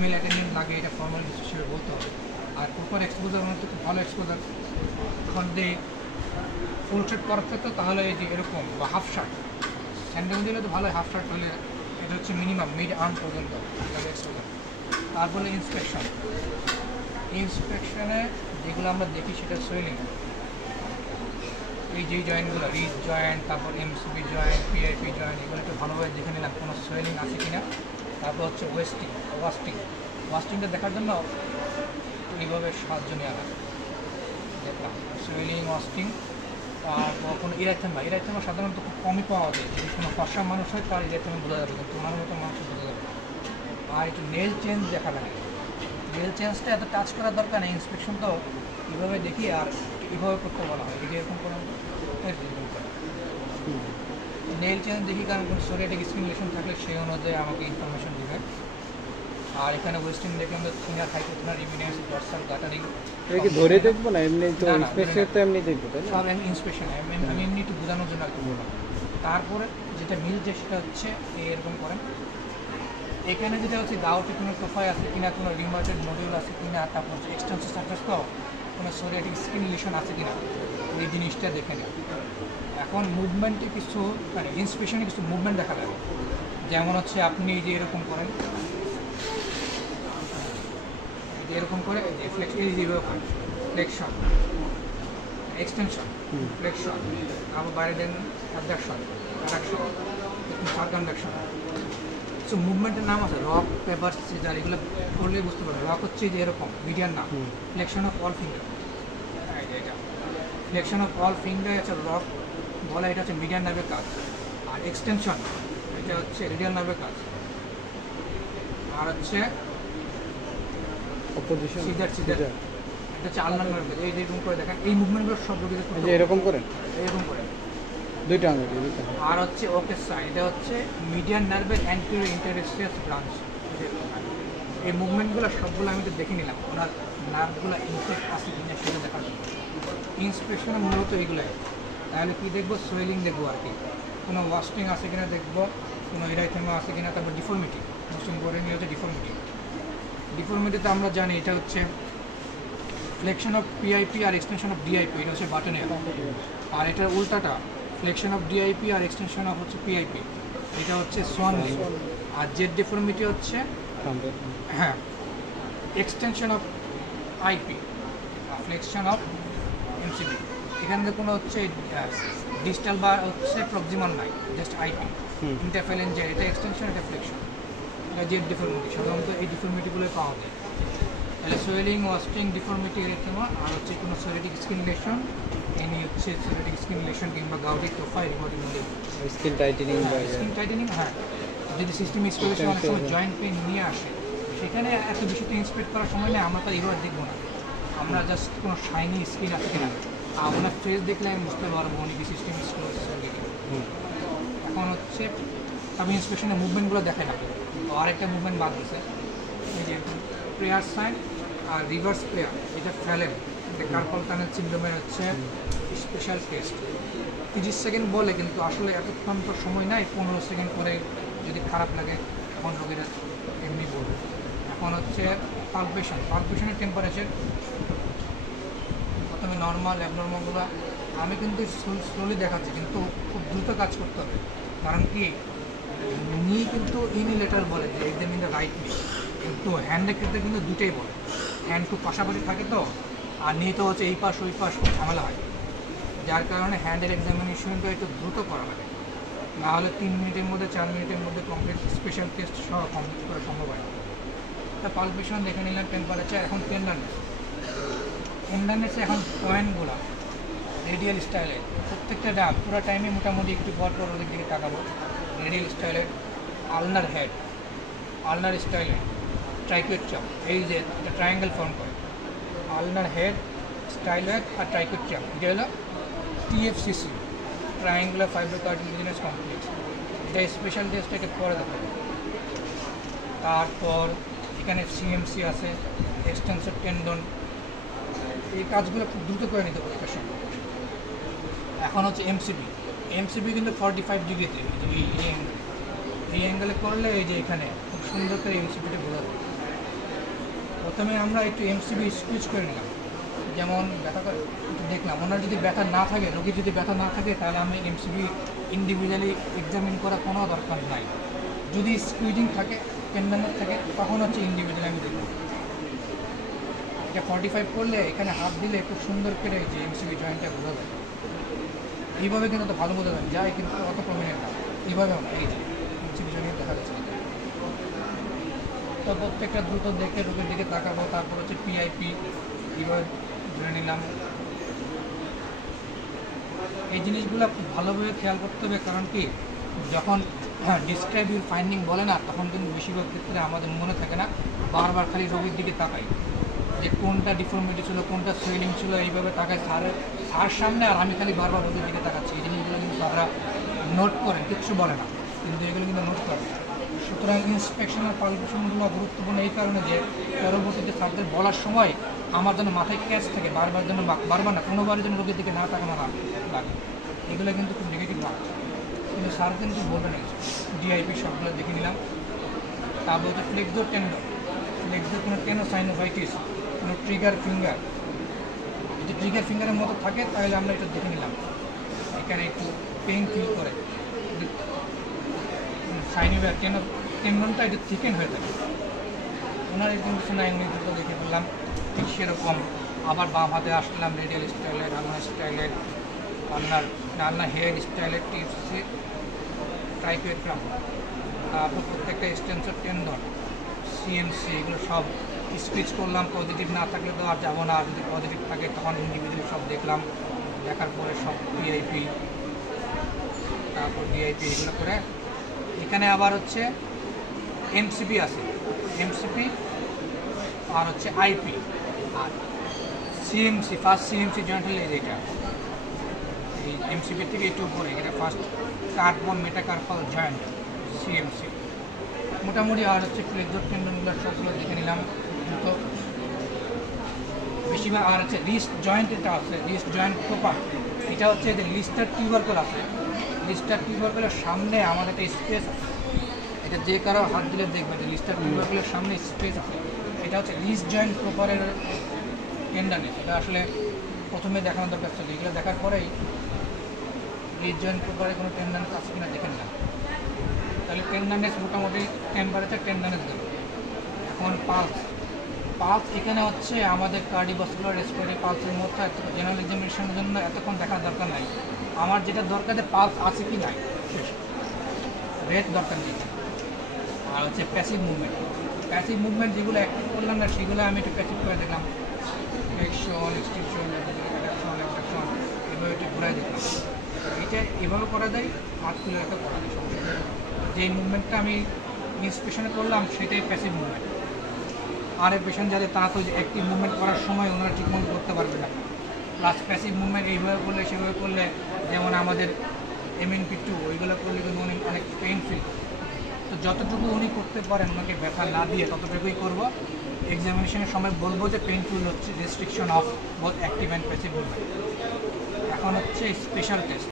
Female attendant লাগে, এটা formal dress হিসেবে বলতে হবে। আর প্রপার এক্সপোজার মানে তো খুব ভালো এক্সপোজার। এখন যদি ফুল শার্ট পরা থাকতো তাহলে এই যে এরকম, বা হাফ শার্ট, স্যান্ডেল দিলে তো ভালো, হাফ শার্ট হলে এটা হচ্ছে মিনিমাম মিড আর্ম পর্যন্ত এক্সপোজার। তারপরে ইন্সপেকশনে যেগুলো আমরা দেখি সেটা সোয়েলিং, এই যে জয়েন্টগুলো, রিজ জয়েন্ট, তারপর এমসিবি জয়েন্ট, পিআইপি জয়েন্ট, এগুলো একটু ভালোভাবে দেখে নিলাম কোনো সোয়েলিং আছে কিনা। তারপর হচ্ছে ওয়াস্টিংটা দেখার জন্য এইভাবে সাহায্য নেওয়া হয়, দেখলাম সোয়েলিং, ওয়াস্টিং। তারপর কোনো ইরাইথেমা সাধারণত খুব কমই পাওয়া যায়, যদি কোনো ফর্সা মানুষ হয় তার ইরাইথেমা বোঝা যাবে, কিন্তু ওনার মতো মানুষ বোঝা যাবে। আর একটু নেল চেঞ্জ দেখা লাগে, নেল চেঞ্জটা এত টাচ করার দরকার নেই, ইন্সপেকশন তো এইভাবে দেখি আর এইভাবে করতে বলা হয়, এই যে এরকম কোনো নেল চেঞ্জ দেখি, কারণ কোনো সোরিয়াটিক স্কিন থাকলে সেই অনুযায়ী আমাকে ইনফরমেশন দেবে। আর এখানে ওয়েস্টিং দেখলাম তো থিনার হাইপোথিনার ইমিনেন্স, ডরসাল গাটারিং, এটা কি ধরে দেখবো না এমনি তো ইন্সপেকশন তো এমনি দেখবো তাই না? সব ইন্সপেকশন আমি এমনি একটু বোঝানোর জন্য একটু বললাম। তারপরে যেটা মিলছে সেটা হচ্ছে এরকম করেন, এখানে যেটা হচ্ছে গাউটে কোনো প্রোফাইল আছে কিনা, কোনো রিমার্টেড মডিউল আছে কিনা, তারপর হচ্ছে এক্সটেন্সর সার্ফেস তো কোনো সোরিয়াটিক স্কিন লিশন আছে কিনা, এই জিনিসটা দেখে নিই। এখন মুভমেন্টে কিছু মানে ইন্সপেকশনে কিছু মুভমেন্ট দেখা যাবে, যেমন হচ্ছে আপনি এই যে এরকম করেন, এরকম করে এই যে ফ্লেকশন, এক্সটেনশন, ফ্লেকশন, আবার বাইরে দেন অ্যাডাকশন, সার্কামডাকশন। সো মুভমেন্টের নাম আছে রক, পেপার, সিজার, এগুলো করলেই বুঝতে পারবে। রক হচ্ছে যে এরকম মিডিয়ার নাম, ফ্লেকশন অফ অল ফিঙ্গার, এটা ফ্লেকশন অফ অল ফিঙ্গার হচ্ছে রক বলা, এটা হচ্ছে মিডিয়ান নার্ভের কাজ। আর এক্সটেনশন এটা হচ্ছে রেডিয়াল নার্ভের কাজ। আর হচ্ছে অপোজিশন সিজার, এটা হচ্ছে আলনার নার্ভের। এই যে এরকম করে দেখেন, এই মুভমেন্টগুলো সব রোগীদের এই যে এরকম করেন, এরকম করে দুইটা আঙুল দুইটা। আর হচ্ছে ওকে সাইড, এটা হচ্ছে মিডিয়ান নার্ভের অ্যান্টিরিয়র ইন্টারস্টিয়াস ব্রাঞ্চ। এই মুভমেন্টগুলো সবগুলো আমি তো দেখে নিলাম, ওনার নার্ভগুলো ইনফেক্ট আছে কিনা সেটা দেখার জন্য। ইন্সপেকশনে মূলত এগুলোই, তাহলে কী দেখবো, সোয়েলিং দেখবো আর কি, কোনো ওয়াস্টিং আছে কিনা দেখবো, কোনো এরাইথেমা আছে কিনা, তারপর ডিফর্মিটি, মোস্ট ইম্পর্টেন্ট হচ্ছে ডিফর্মিটিতে আমরা জানি এটা হচ্ছে ফ্লেকশন অফ পিআইপি আর এক্সটেনশন অফ ডিআইপি, এটা হচ্ছে বাটনের। আর এটার উল্টাটা ফ্লেকশন অফ ডিআইপি আর এক্সটেনশন অফ হচ্ছে পিআইপি, এটা হচ্ছে সোয়ান নেক। আর জেড ডিফর্মিটি হচ্ছে হ্যাঁ extension of IP, flexion of MCP. এখানে কোনো হচ্ছে ডিস্টাল বা হচ্ছে প্রক্সিমাল নাই, জাস্ট আইপি, ইন্টারফেলেঞ্জিয়াল, এটা এক্সটেনশন, এটা ফ্লেকশন, এটা জেড ডিফর্মিটি। সাধারণত এই ডিফর্মিটিগুলো পাওয়া যায়। তাহলে সোয়েলিং, ওয়াস্টিং, ডিফর্মিটি, এরিথেমা, আর হচ্ছে কোনো সোরিয়াটিক স্কিন লেশন, এনি হচ্ছে সোরিয়াটিক স্কিন লেশন কিংবা গাউটিক প্রোফাইল, রিমোটিং স্কিন টাইটেনিং, হ্যাঁ যদি সিস্টেম ইনস্টলেশন অনেক সময় জয়েন্ট পেইন নিয়ে আসে, সেখানে এত বেশি তো ইন্সপেক্ট করার সময় নেই, আমরা তো এইভাবে দেখবো না, আমরা জাস্ট কোনো শাইনি স্কিন আছে কিনা, আর ওনার ফেস দেখলে আমি বুঝতে পারবো উনি কি সিস্টেম ইনস্টলেশন দেখি। এখন হচ্ছে আমি ইন্সপেকশনের মুভমেন্টগুলো দেখে না, তো আরেকটা মুভমেন্ট বাদ দিচ্ছে, এই যে প্রেয়ার সাইন আর রিভার্স প্রেয়ার, এটা ফেলেন, এটা কার্পাল টানেল সিন্ড্রোমের হচ্ছে স্পেশাল টেস্ট। 30 সেকেন্ড বলে, কিন্তু আসলে এতক্ষণ তো সময় নাই, 15 সেকেন্ড পরে যদি খারাপ লাগে তখন রোগীরা এমনি বলবে। এখন হচ্ছে পালপেশনের টেম্পারেচার, প্রথমে নর্মাল, অ্যাবনর্মালগুলো আমি কিন্তু স্লোলি দেখাচ্ছি, কিন্তু খুব দ্রুত কাজ করতে হবে, কারণ কি নি কিন্তু ইউনিলেটার বলে যে এক্সামিন দ্য রাইট নি, কিন্তু হ্যান্ডের ক্ষেত্রে কিন্তু দুটোই বলে, হ্যান্ড খুব পাশাপাশি থাকে তো, আর নি তো হচ্ছে এই পাশ ওই পাশ খুব ঝামেলা হয়, যার কারণে হ্যান্ডের এক্সামিনেশনটা একটু দ্রুত করা লাগে, নাহলে 3 মিনিটের মধ্যে 4 মিনিটের মধ্যে কমপ্লিট স্পেশাল টেস্ট সহ কমপ্লিট করা সম্ভব হয়। তা পালপেশন দেখে নিলাম, টেম্পারেচার। এখন টেন্ডারনেস এখন পয়েন্টগুলো রেডিয়াল স্টাইলে, প্রত্যেকটা ডাব পুরো টাইমে মোটামুটি একটু পর ওদের দিকে তাকাবো। রেডিয়াল স্টাইলে, আলনার হেড, আলনার স্টাইলে, ট্রাইকুয়েট চাপ, এই যে এটা ট্রায়াঙ্গেল ফর্ম করে, আলনার হেড, স্টাইলয়েড আর ট্রাইকুয়েট চাপ, এটা হলো টিএফসিসি, ট্রায়াঙ্গুলার ফাইব্রোকার্টিলেজিনাস কমপ্লেক্স, এটা স্পেশাল টেস্টটাকে পরে দেখা হবে। তারপর এখানে সিএমসি আছে, এক্সটেন্সর টেন্ডন, এই কাজগুলো খুব দ্রুত করে নিতে পারে পেশেন্ট। এখন হচ্ছে এমসিবি কিন্তু 45 ডিগ্রিতে, এই অ্যাঙ্গেলে করলে এই যে এখানে খুব সুন্দর করে এমসিবিটা বোঝা যায়। প্রথমে আমরা একটু এমসিবি স্কুইচ করে নিলাম, যেমন ব্যথা দেখলাম ওনার যদি ব্যথা না থাকে, রোগীর যদি ব্যথা না থাকে তাহলে আমি এমসিবি ইন্ডিভিজুয়ালি এক্সামিন করা কোনো দরকার নাই। যদি স্কুইজিং থাকে, টেন্ডার থাকে, তখন হচ্ছে ইন্ডিভিজুয়ালি আমি দেখব। এটা 45 করলে এখানে হাত দিলে খুব সুন্দর করে যে এমসিবি জয়েন্টটা বোঝা যায়। এইভাবে কিন্তু তো ভালো বোঝা যায়, যায় কিন্তু অত প্রমিনেন্ট না, এইভাবেও না। এই যে এমসিবি জয়েন্ট দেখা যাচ্ছে, তো প্রত্যেকটা দ্রুত দেখে রোগের দিকে তাকাবো। তারপর হচ্ছে পিআইপি এইভাবে ধরে নিলাম। এই জিনিসগুলো খুব ভালোভাবে খেয়াল করতে হবে, কারণ কি যখন ডিসক্রাইব ইউর ফাইন্ডিং বলে না, তখন কিন্তু বেশিরভাগ ক্ষেত্রে আমাদের মনে থাকে না, বারবার খালি রোগীর দিকে তাকাই যে কোনটা ডিফর্মিটি ছিল, কোনটা সুইলিং ছিল, এইভাবে তাকায় স্যার সামনে, আর আমি খালি বারবার রোগীর দিকে তাকাচ্ছি। এই জিনিসগুলো কিন্তু তারা নোট করেন, কিচ্ছু বলে না, কিন্তু এগুলো কিন্তু নোট করে। সুতরাং ইন্সপেকশন আর পালপেশনগুলো গুরুত্বপূর্ণ এই কারণে যে পরবর্তীতে স্যারদের বলার সময় আমার জন্য মাথায় ক্যাচ থাকে, বারবার না, কোনোবারের জন্য রোগীর দিকে না তাকানো না লাগে। এগুলো কিন্তু খুব নেগেটিভ না, কিন্তু স্যার কিন্তু বলবে না। ডিআইপি সবগুলো দেখে নিলাম। তারপর হচ্ছে ফ্লেক্সোর টেন্ডন, ফ্লেক্সোর কোনো টেনোসাইনোভাইটিস, কোনো ট্রিগার ফিঙ্গার, যদি ট্রিগার ফিঙ্গারের মতো থাকে তাহলে আমরা এটা দেখে নিলাম। এখানে একটু পেইন ফিল করে, সাইনোভিয়ার টেন্ডনটা একটু থিকেন হয়ে থাকে। ওনার একদম কিছু নাই, উনি দুটো দেখে বললাম ঠিক সেরকম। আবার বাম হাতে আসলাম, রেডিয়াল স্টাইলের, রান্নার স্টাইলের, রান্নার হেয়ার স্টাইলের টিপসে ট্রাইপেড্রাম। তারপর প্রত্যেকটা এক্সটেন্সর টেন্ডন, সিএমসি, এগুলো সব স্পিচ করলাম। পজিটিভ না থাকলে তো আর যাবো না, যদি পজিটিভ থাকে তখন ইন্ডিভিজুয়ালি সব দেখলাম। দেখার পরে সব পিআইপি, তারপর ডিআইপি, এগুলো করে এখানে আবার হচ্ছে এমসিপি আছে, এমসিপি আর হচ্ছে আইপি আর সিএমসি। ফার্স্ট সিএমসি জয়েন্ট হলে এটা এই এমসিপির থেকে একটু উপরে, এটা first carbon metacarpal joint, CMC মোটামুটি। আর হচ্ছে ফ্লেক্সোর টেন্ডনগুলো সবগুলো দেখে নিলাম। তো বেশিরভাগ আর হচ্ছে রিস্ট জয়েন্ট, এটা আছে রিস্ট জয়েন্ট প্রপার। এটা হচ্ছে যে লিস্টার টিউবারকুল আছে, লিস্টার টিউবারকুলের সামনে আমাদের একটা স্পেস আছে, এটা যে কারো হাত দিলে দেখবে যে লিস্টার টিউবারকুলের সামনে স্পেস আছে। এটা হচ্ছে রিস্ট জয়েন্ট প্রপারের টেন্ডানেস। এটা আসলে প্রথমে দেখানো দরকার ছিল, এগুলো দেখার পরেই রিস্ট জয়েন্ট প্রপারে কোনো টেন্ডানেস আছে কিনা দেখে নিলাম। তাহলে টেন্ডানেস মোটামুটি টেম্পারেচার টেন্ডানেস দেবে। এখন পালস এখানে হচ্ছে আমাদের কার্ডিওভাস্কুলার রেসপিরেটরি পালসের মধ্যে জেনারেল এক্সামিনেশনের জন্য এতক্ষণ দেখার দরকার নাই। আমার যেটা দরকার যে পালস আছে কি নাই, শেষ, রেট দরকার নেই। আর হচ্ছে প্যাসিভ মুভমেন্ট যেগুলো অ্যাক্টিভ করলাম না, সেগুলো আমি একটু প্যাসিভ করে দেখলাম। ফ্লেকশন, এক্সটেনশন, অ্যাডাকশন, এভাবে একটু ঘুরাই দেখলাম। এটা এভাবে করা যায়, হাত খুলে একটা করা যায়। যে মুভমেন্টটা আমি ইন্সপেকশনে করলাম সেটাই প্যাসিভ মুভমেন্ট। আর এই পেশেন্ট যাদের তারা তো অ্যাক্টিভ মুভমেন্ট করার সময় ওনারা ঠিকমতো করতে পারবে না। প্লাস প্যাসিভ মুভমেন্ট এইভাবে করলে সেভাবে করলে, যেমন আমাদের MNP2 ওইগুলো করলে কিন্তু উনি অনেক পেইন ফিল। তো যতটুকু উনি করতে পারেন ওনাকে ব্যথা না দিয়ে ততটুকুই করবো। এক্সামিনেশনের সময় বলবো যে পেইনফুল হচ্ছে restriction of both active and passive movement. এখন হচ্ছে স্পেশাল টেস্ট।